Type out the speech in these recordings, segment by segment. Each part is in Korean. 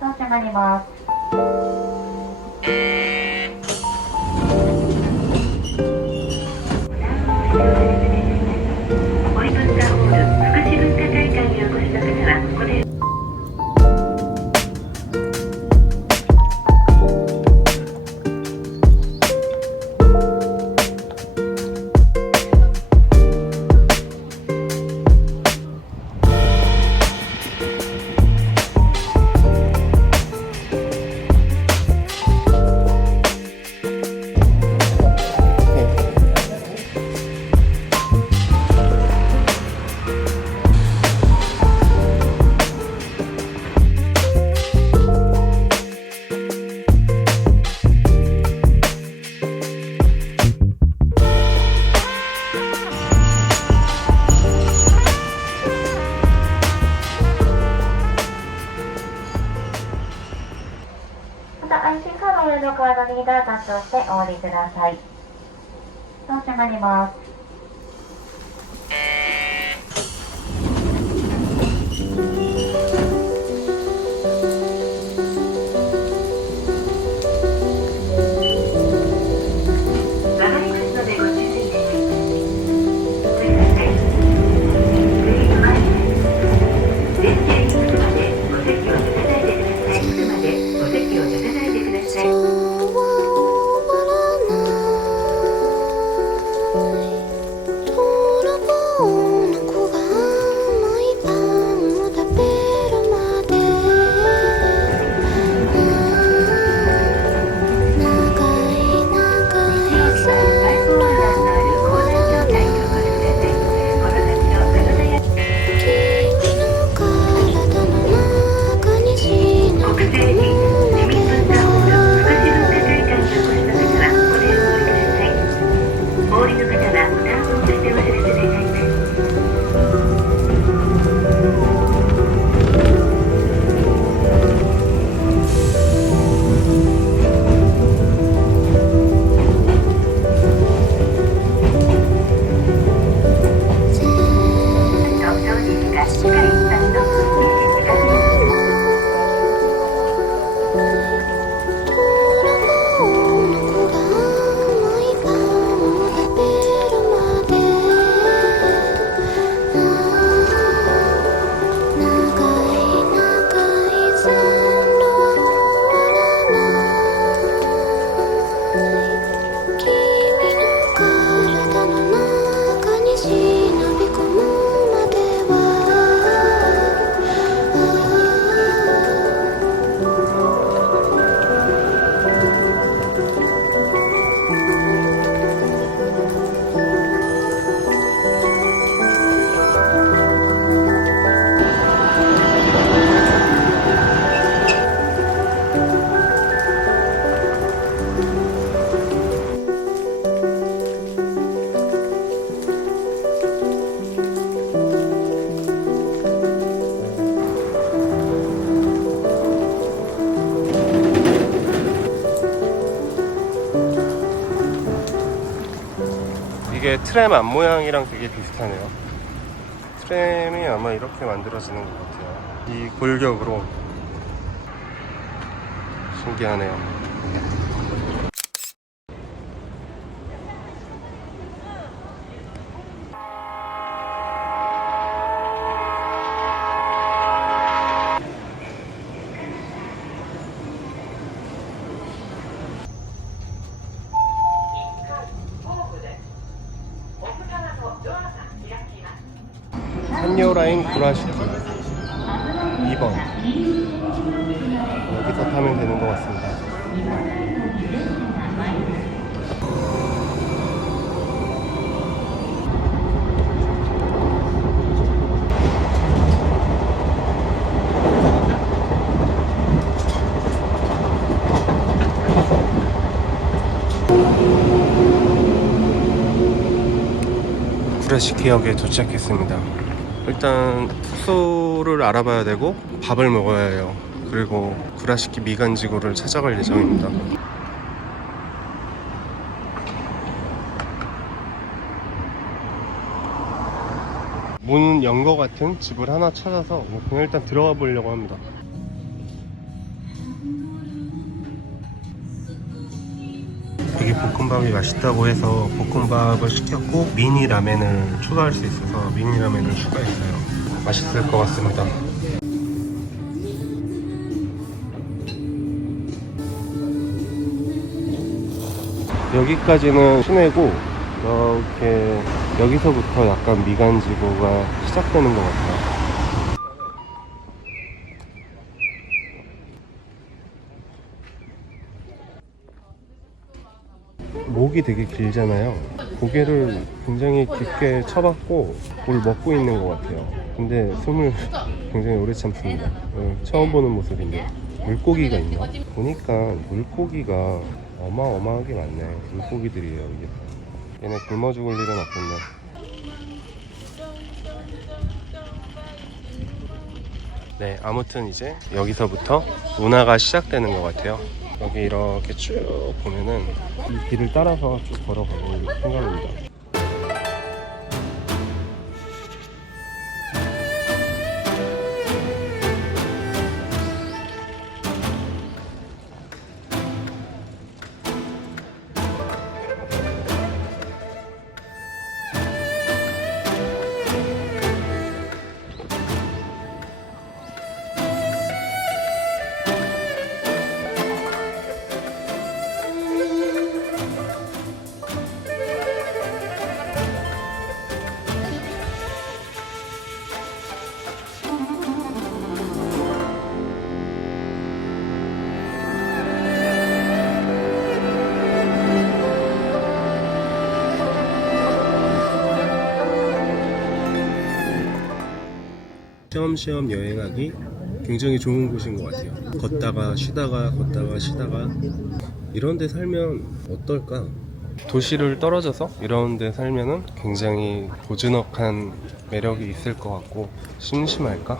到閉まります。オリバスタホール福祉文化会館にお越しの方はここでまた IC カード有料カードリーダータッチをしてお降りください。到閉まります。曲がりますのでご注意です。次の際、グリーン前です。電車に着くまでお席を立たないでください。着くまでお席を立たないでください。이게 트램 앞모양이랑 되게 비슷하네요. 트램이 아마 이렇게 만들어지는 것 같아요. 이 골격으로. 신기하네요. 산요라인 구라시티 2번 여기서 타면 되는 것 같습니다. 구라시티역에 도착했습니다. 일단 숙소를 알아봐야 되고 밥을 먹어야 해요. 그리고 구라시키 미간지구를 찾아갈 예정입니다. 문 연 거 같은 집을 하나 찾아서 그냥 일단 들어가 보려고 합니다. 되게 볶음밥이 맛있다고 해서 볶음밥을 시켰고 미니 라멘을 추가할 수 있어서 미니 라멘을 추가했어요. 맛있을 것 같습니다. 여기까지는 시내고 이렇게 여기서부터 약간 미간지구가 시작되는 것 같아요. 목이 되게 길잖아요. 고개를 굉장히 깊게 쳐박고 뭘 먹고 있는 것 같아요. 근데 숨을 굉장히 오래 참습니다. 처음 보는 모습인데 물고기가 있나? 보니까 물고기가 어마어마하게 많네. 물고기들이에요 이게. 얘네 굶어 죽을 일은 없겠네. 네, 아무튼 이제 여기서부터 운하가 시작되는 것 같아요. 여기 이렇게 쭉 보면은 이 길을 따라서 쭉 걸어가볼 생각입니다. 쉬엄쉬엄 여행하기 굉장히 좋은 곳인 것 같아요. 걷다가 쉬다가 걷다가 쉬다가 이런 데 살면 어떨까? 도시를 떨어져서 이런 데 살면은 굉장히 고즈넉한 매력이 있을 것 같고 심심할까?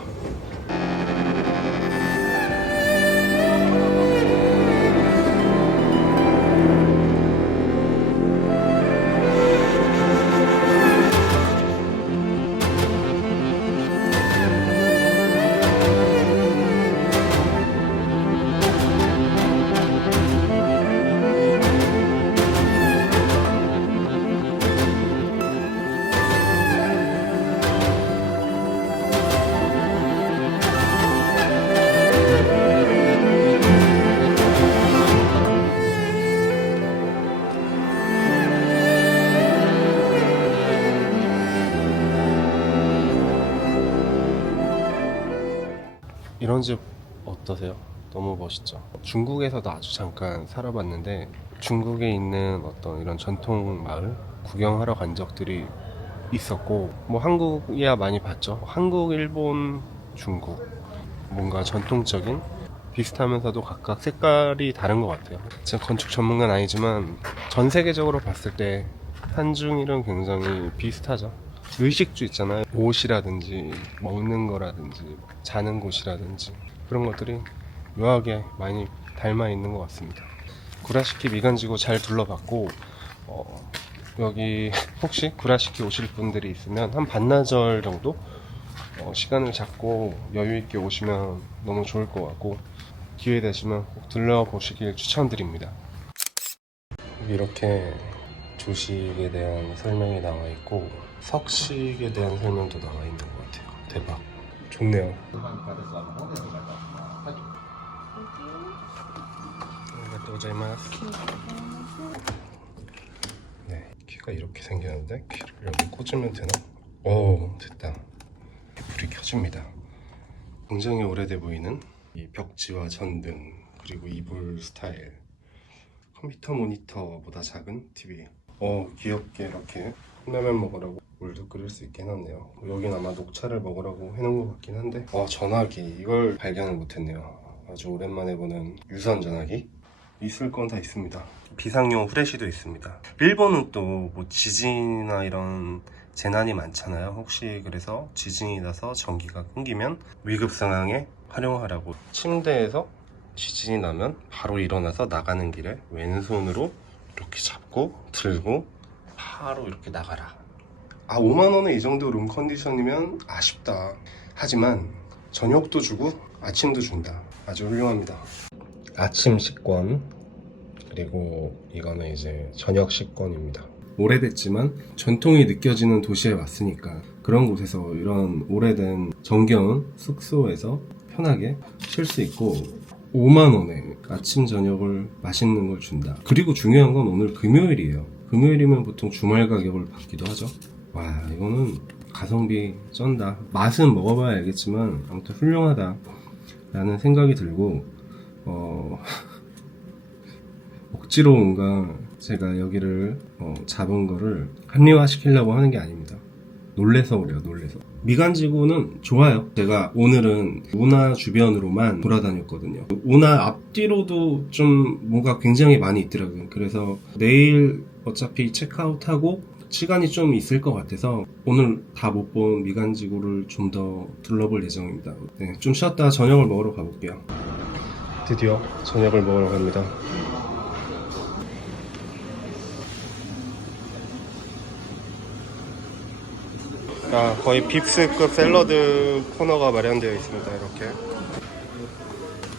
이런 집 어떠세요? 너무 멋있죠? 중국에서도 아주 잠깐 살아봤는데 중국에 있는 어떤 이런 전통 마을 구경하러 간 적들이 있었고 뭐 한국이야 많이 봤죠. 한국, 일본, 중국 뭔가 전통적인 비슷하면서도 각각 색깔이 다른 것 같아요. 제가 건축 전문가는 아니지만 전 세계적으로 봤을 때 한중일은 굉장히 비슷하죠. 의식주 있잖아요. 옷이라든지 먹는 거라든지 자는 곳이라든지 그런 것들이 묘하게 많이 닮아 있는 것 같습니다. 구라시키 미간지구 잘 둘러봤고 여기 혹시 구라시키 오실 분들이 있으면 한 반나절 정도 시간을 잡고 여유 있게 오시면 너무 좋을 것 같고 기회 되시면 꼭 들러보시길 추천드립니다. 이렇게 조식에 대한 설명이 나와 있고 석식에 대한 설명도 나와 있는 것 같아요. 대박. 좋네요. 네, 키가 이렇게 생겼는데 키를 여기 꽂으면 되나? 오, 됐다. 불이 켜집니다. 굉장히 오래돼 보이는 이 벽지와 전등 그리고 이불 스타일. 컴퓨터 모니터보다 작은 TV. 귀엽게 이렇게 컵라면 먹으라고 물도 끓일 수 있게 해놨네요. 여긴 아마 녹차를 먹으라고 해놓은 것 같긴 한데 전화기 이걸 발견을 못했네요. 아주 오랜만에 보는 유선 전화기. 있을 건 다 있습니다. 비상용 후레쉬도 있습니다. 일본은 또 뭐 지진이나 이런 재난이 많잖아요. 혹시 그래서 지진이 나서 전기가 끊기면 위급 상황에 활용하라고 침대에서 지진이 나면 바로 일어나서 나가는 길에 왼손으로 이렇게 잡고 들고 바로 이렇게 나가라. 5만원에 이 정도 룸 컨디션이면 아쉽다. 하지만 저녁도 주고 아침도 준다. 아주 훌륭합니다. 아침 식권 그리고 이거는 이제 저녁 식권입니다. 오래됐지만 전통이 느껴지는 도시에 왔으니까 그런 곳에서 이런 오래된 정겨운 숙소에서 편하게 쉴 수 있고 5만 원에 아침 저녁을 맛있는 걸 준다. 그리고 중요한 건 오늘 금요일이에요. 금요일이면 보통 주말 가격을 받기도 하죠. 와, 이거는 가성비 쩐다. 맛은 먹어봐야 알겠지만 아무튼 훌륭하다 라는 생각이 들고 억지로 뭔가 제가 여기를 잡은 거를 합리화시키려고 하는 게 아닙니다. 놀래서 그래요, 놀래서. 미간지구는 좋아요. 제가 오늘은 운하 주변으로만 돌아다녔거든요. 운하 앞뒤로도 좀 뭐가 굉장히 많이 있더라고요. 그래서 내일 어차피 체크아웃하고 시간이 좀 있을 것 같아서 오늘 다 못 본 미간지구를 좀 더 둘러볼 예정입니다. 네, 좀 쉬었다 저녁을 먹으러 가볼게요. 드디어 저녁을 먹으러 갑니다. 거의 빕스급 샐러드 코너가 마련되어 있습니다. 이렇게.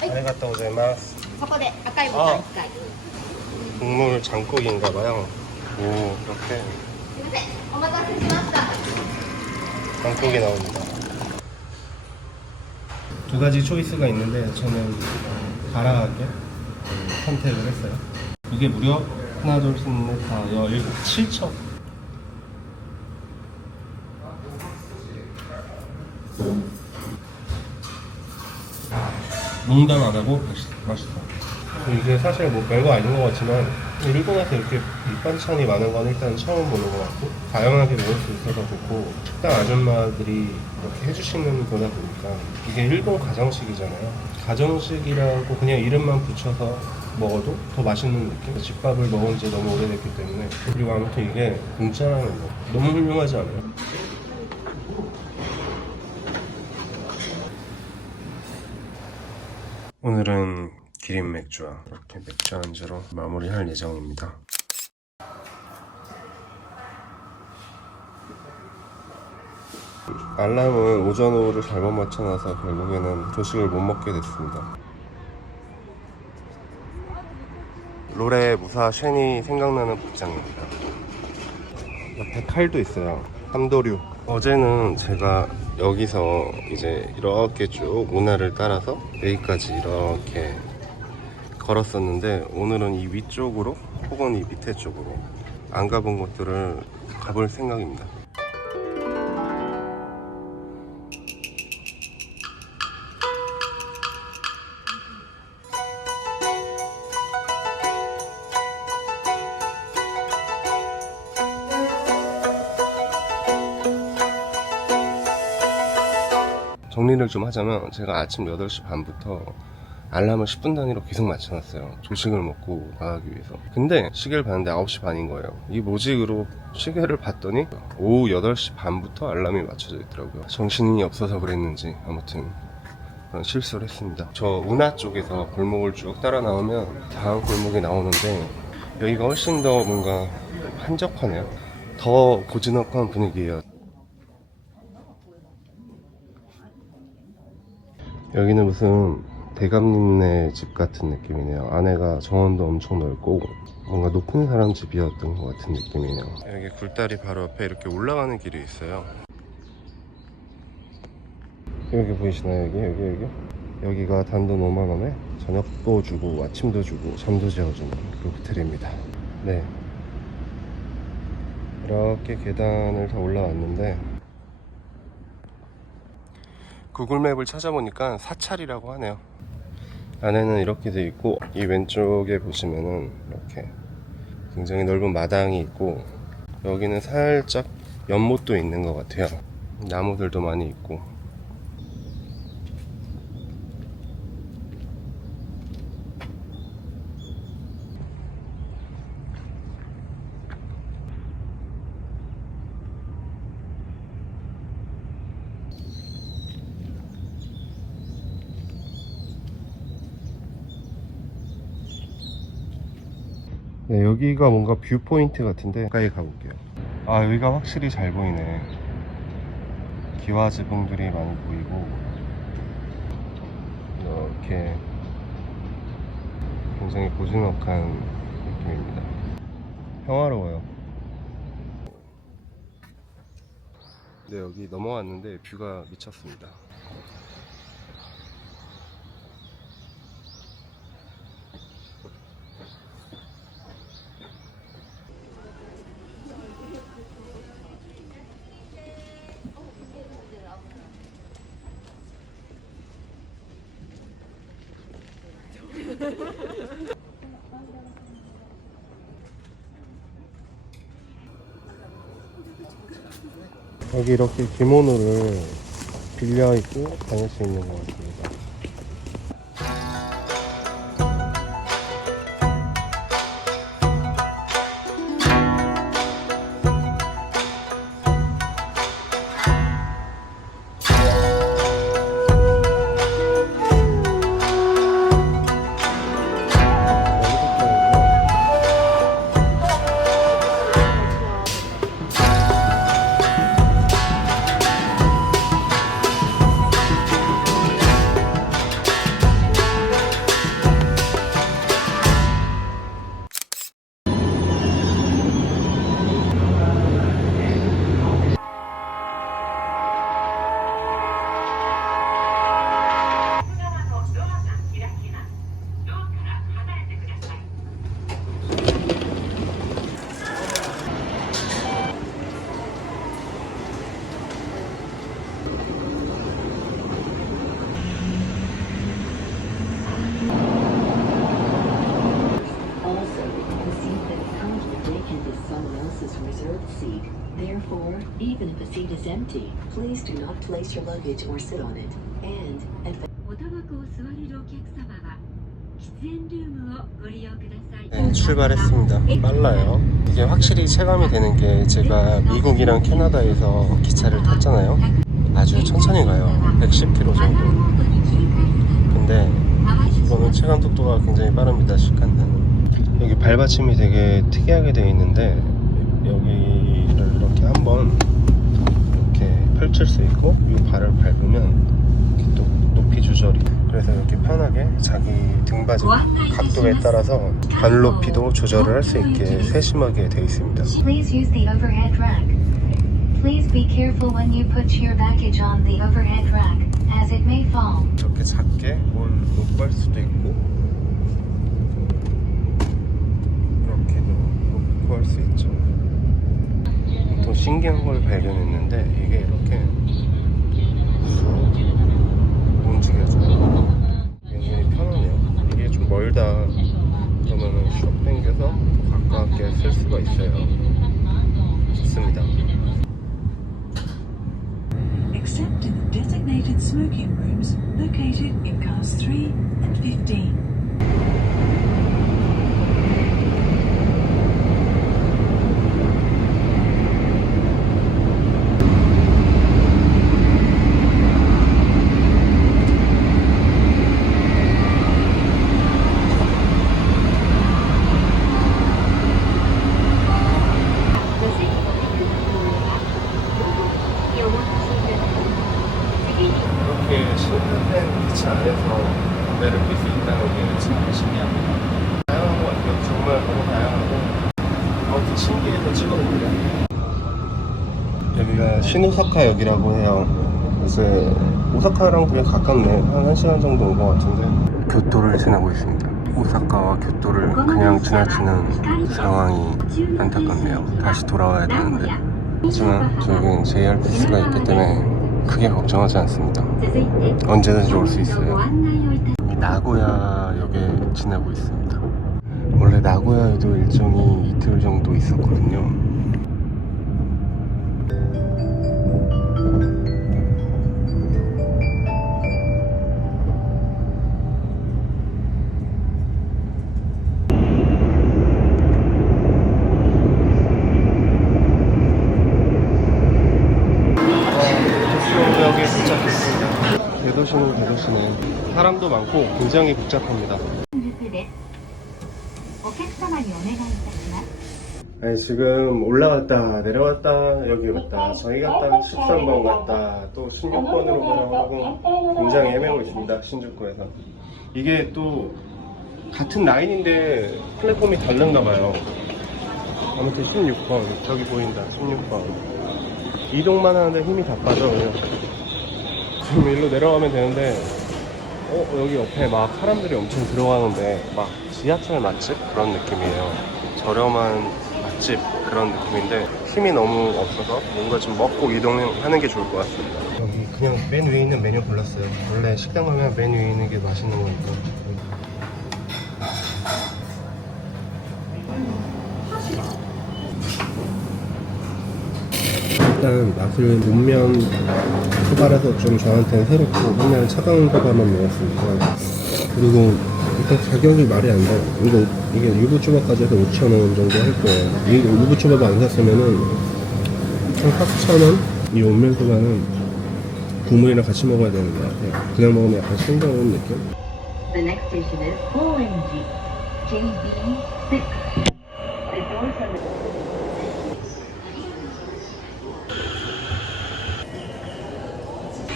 아리가또 고자이마스. そこで赤いボタン1回。 국물 장국인가봐요. 오, 이렇게 すいません、お待たせしました。 장국이 나옵니다. 두 가지 초이스가 있는데 저는 가라하게 선택을 했어요. 이게 무려 하나, 둘, 셋, 넷, 다, 여, 일곱, 7첩. 농담 안 하고 맛있다. 이게 사실 뭐 별거 아닌 것 같지만 일본에서 이렇게 밑반찬이 많은 건 일단 처음 보는 것 같고 다양하게 먹을 수 있어서 좋고 식당 아줌마들이 이렇게 해주시는 거다 보니까 이게 일본 가정식이잖아요. 가정식이라고 그냥 이름만 붙여서 먹어도 더 맛있는 느낌? 집밥을 먹은 지 너무 오래됐기 때문에. 그리고 아무튼 이게 공짜라는 거 너무 훌륭하지 않아요? 오늘은 기린 맥주와 이렇게 맥주 안주로 마무리할 예정입니다. 알람은 오전 오후를 잘못 맞춰놔서 결국에는 조식을 못 먹게 됐습니다. 롤의 무사 쉔이 생각나는 복장입니다. 옆에 칼도 있어요. 삼도류. 어제는 제가 여기서 이제 이렇게 쭉 운하를 따라서 여기까지 이렇게 걸었었는데 오늘은 이 위쪽으로 혹은 이 밑에 쪽으로 안 가본 곳들을 가볼 생각입니다. 정리를 좀 하자면 제가 아침 8시 반부터 알람을 10분 단위로 계속 맞춰놨어요. 조식을 먹고 나가기 위해서. 근데 시계를 봤는데 9시 반인 거예요. 이게 뭐지? 그러고 시계를 봤더니 오후 8시 반부터 알람이 맞춰져 있더라고요. 정신이 없어서 그랬는지 아무튼 그런 실수를 했습니다. 저 운하 쪽에서 골목을 쭉 따라 나오면 다음 골목이 나오는데 여기가 훨씬 더 뭔가 한적하네요. 더 고즈넉한 분위기예요. 여기는 무슨 대감님네 집 같은 느낌이네요. 안에가 정원도 엄청 넓고 뭔가 높은 사람 집이었던 것 같은 느낌이에요. 여기 굴다리 바로 옆에 이렇게 올라가는 길이 있어요. 여기 보이시나요? 여기 여기가 단돈 5만원에 저녁도 주고 아침도 주고 잠도 재워주는 그 호텔입니다. 네, 이렇게 계단을 다 올라왔는데 구글맵을 찾아보니까 사찰이라고 하네요. 안에는 이렇게 돼 있고 이 왼쪽에 보시면은 이렇게 굉장히 넓은 마당이 있고 여기는 살짝 연못도 있는 것 같아요. 나무들도 많이 있고. 네, 여기가 뭔가 뷰 포인트 같은데 가까이 가볼게요. 아, 여기가 확실히 잘 보이네. 기와지붕들이 많이 보이고 이렇게 굉장히 고즈넉한 중입니다. 평화로워요. 네, 여기 넘어왔는데 뷰가 미쳤습니다. 여기 이렇게 기모노를 빌려 입고 다닐 수 있는 것 같습니다. Also, the seat that is currently vacant is someone else's reserved seat. Therefore, even if a seat is empty, please do not place your luggage or sit on it. And, おタバコを吸われるお客様は喫煙ルームをご利用ください。 네, 출발했습니다. 빨라요. 이게 확실히 체감이 되는 게 제가 미국이랑 캐나다에서 기차를 탔잖아요. 아주 천천히 가요. 110km 정도. 근데 이거는 체감 속도가 굉장히 빠릅니다. 시간은. 여기 발받침이 되게 특이하게 되어 있는데 여기를 이렇게 한번 이렇게 펼칠 수 있고 이 발을 밟으면 이렇게 또 높이 조절이, 그래서 이렇게 편하게 자기 등받이 각도에 따라서 발 높이도 조절을 할 수 있게 세심하게 되어 있습니다. Please use the overhead rack. Please be careful when you put your baggage on the overhead rack, as it may fall. 이렇게 작게 뭘 놓고 할 수도 있고 이렇게도 놓고 할 수 있죠. 더 신기한 걸 발견했는데 이게 이렇게 움직여져요. 굉장히 편하네요. 이게 좀 멀다 그러면은 슉 당겨서 가깝게 쓸 수가 있어요. 좋습니다. Except in the designated smoking rooms located in cars 3 and 15. 이렇게 신선된 기차 안에서 담배를 필 수 있다는 게 참 신기합니다. 다양한 것 같아요. 정말 너무 다양하고 아무튼 신기해서 찍어봅니다. 여기가 시노사카역이라고 해요. 이제 오사카랑 되게 가깝네. 한 1시간 정도 온 것 같은데 교토를 지나고 있습니다. 오사카와 교토를 그냥 지나치는 상황이 안타깝네요. 다시 돌아와야 되는데, 하지만 저에겐 JRPS가 있기 때문에 크게 걱정하지 않습니다. 언제든지 올 수 있어요. 나고야역에 지나고 있습니다. 원래 나고야에도 일정이 이틀 정도 있었거든요. 도쿄역에 도착했습니다. 대도시는 대도시네. 사람도 많고 굉장히 복잡합니다. お客様にお願いいたします。 아니, 지금 올라갔다 내려갔다 여기 갔다 저희 갔다 13번 갔다 또 16번으로 가라고 하고 굉장히 헤매고 있습니다. 신주쿠에서. 이게 또 같은 라인인데 플랫폼이 다른가 봐요. 아무튼 16번 저기 보인다. 16번 이동만 하는데 힘이 다 빠져 그냥. 지금 일로 내려가면 되는데 여기 옆에 막 사람들이 엄청 들어가는데 막 지하철 맛집 그런 느낌이에요. 저렴한 맛집 그런 느낌인데 힘이 너무 없어서 뭔가 좀 먹고 이동하는 게 좋을 것 같습니다. 여기 그냥 맨 위에 있는 메뉴 골랐어요. 원래 식당 가면 맨 위에 있는 게 맛있는 거니까. 일단 맛을 문면 소발해서 좀 저한테는 새롭고 맨날 차가운 소발만 먹었으니까. 그리고 일단 가격이 말이 안 돼. 이게 유부초밥까지 해서 5,000원 정도 할 거예요. 이 유부초밥 안 샀으면은 한 4,000원? 이 온면소바는 국물이랑 같이 먹어야 되는 것 같아요. 그냥 먹으면 약간 싱거운 느낌? The next station is Koenji, JB6. The doors on the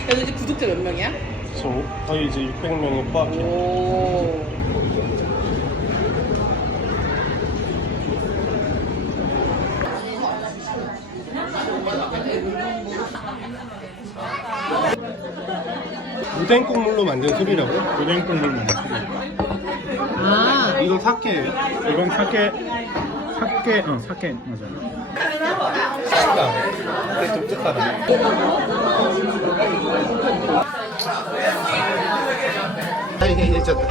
요즘 구독자 몇 명이야? 저희 이제 600명이 포함해요. 오. 우덴 국물로 만든 술이라고? 우덴 국물 만든 술. 아. 이건 사케예요? 이건 사케 맞아요. 근데 독특하다. 이게 잊었다.